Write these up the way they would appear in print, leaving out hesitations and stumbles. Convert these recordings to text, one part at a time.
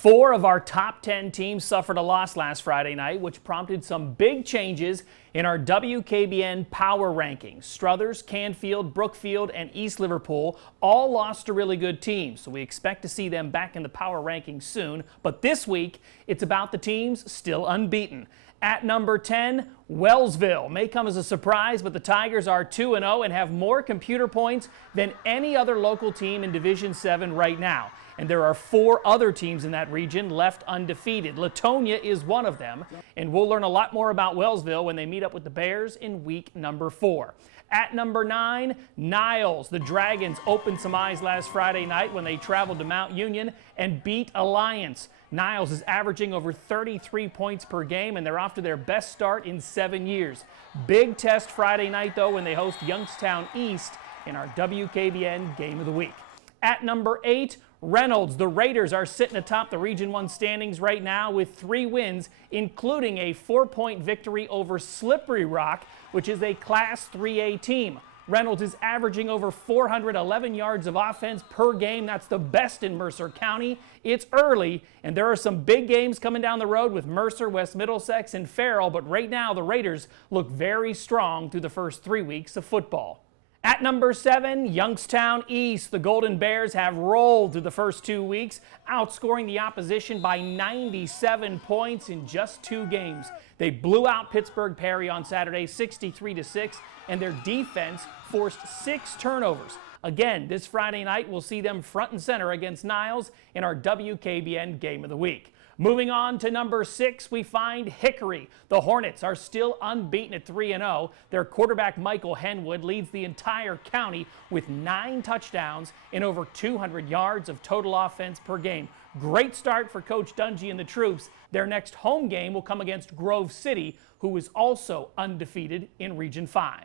4 of our top 10 teams suffered a loss last Friday night, which prompted some big changes in our WKBN Power Rankings. Struthers, Canfield, Brookfield, and East Liverpool all lost to really good teams, so we expect to see them back in the Power Rankings soon. But this week, it's about the teams still unbeaten. At number 10, Wellsville may come as a surprise, but the Tigers are 2-0 and have more computer points than any other local team in Division 7 right now. And there are 4 other teams in that region left undefeated. Latonia is one of them, and we'll learn a lot more about Wellsville when they meet up with the Bears in week number 4. At number 9, Niles. The Dragons opened some eyes last Friday night when they traveled to Mount Union and beat Alliance. Niles is averaging over 33 points per game, and they're off to their best start in 7 years. Big test Friday night, though, when they host Youngstown East in our WKBN Game of the Week. At number 8, Reynolds. The Raiders are sitting atop the Region 1 standings right now with 3 wins, including a 4-point victory over Slippery Rock, which is a Class 3A team. Reynolds is averaging over 411 yards of offense per game. That's the best in Mercer County. It's early, and there are some big games coming down the road with Mercer, West Middlesex, and Farrell, but right now the Raiders look very strong through the first 3 weeks of football. At number 7, Youngstown East. The Golden Bears have rolled through the first 2 weeks, outscoring the opposition by 97 points in just 2 games. They blew out Pittsburgh Perry on Saturday 63-6, and their defense forced 6 turnovers. Again, this Friday night, we'll see them front and center against Niles in our WKBN Game of the Week. Moving on to number 6, we find Hickory. The Hornets are still unbeaten at 3-0. Their quarterback, Michael Henwood, leads the entire county with 9 touchdowns and over 200 yards of total offense per game. Great start for Coach Dungy and the troops. Their next home game will come against Grove City, who is also undefeated in Region 5.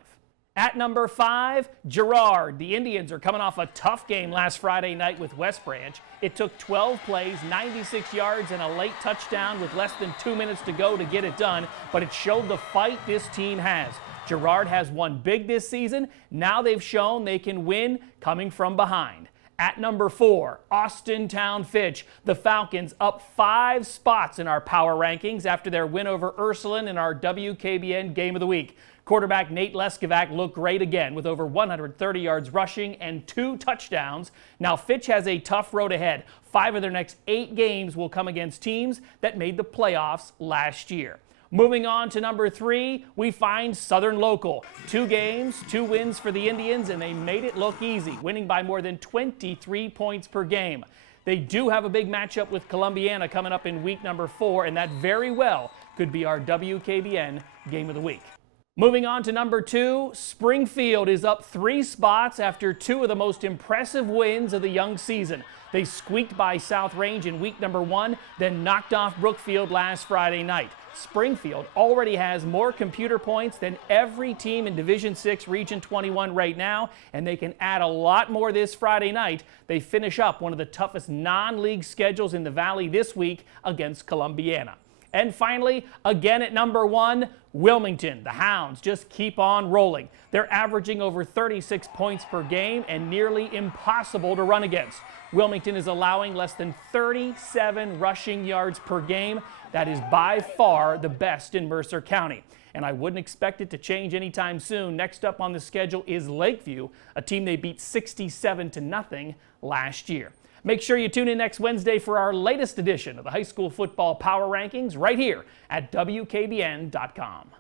At number 5, Girard. The Indians are coming off a tough game last Friday night with West Branch. It took 12 plays, 96 yards, and a late touchdown with less than 2 minutes to go to get it done, but it showed the fight this team has. Girard has won big this season. Now they've shown they can win coming from behind. At number 4, Austintown Fitch. The Falcons up 5 spots in our power rankings after their win over Ursuline in our WKBN Game of the Week. Quarterback Nate Leskovac looked great again with over 130 yards rushing and 2 touchdowns. Now Fitch has a tough road ahead. 5 of their next 8 games will come against teams that made the playoffs last year. Moving on to number 3, we find Southern Local. 2 games, 2 wins for the Indians, and they made it look easy, winning by more than 23 points per game. They do have a big matchup with Columbiana coming up in week number 4, and that very well could be our WKBN Game of the Week. Moving on to number 2, Springfield is up 3 spots after 2 of the most impressive wins of the young season. They squeaked by South Range in week number 1, then knocked off Brookfield last Friday night. Springfield already has more computer points than every team in Division 6 Region 21 right now, and they can add a lot more this Friday night. They finish up one of the toughest non-league schedules in the Valley this week against Columbiana. And finally, again at number 1, Wilmington. The Hounds just keep on rolling. They're averaging over 36 points per game and nearly impossible to run against. Wilmington is allowing less than 37 rushing yards per game. That is by far the best in Mercer County. And I wouldn't expect it to change anytime soon. Next up on the schedule is Lakeview, a team they beat 67-0 last year. Make sure you tune in next Wednesday for our latest edition of the High School Football Power Rankings right here at WKBN.com.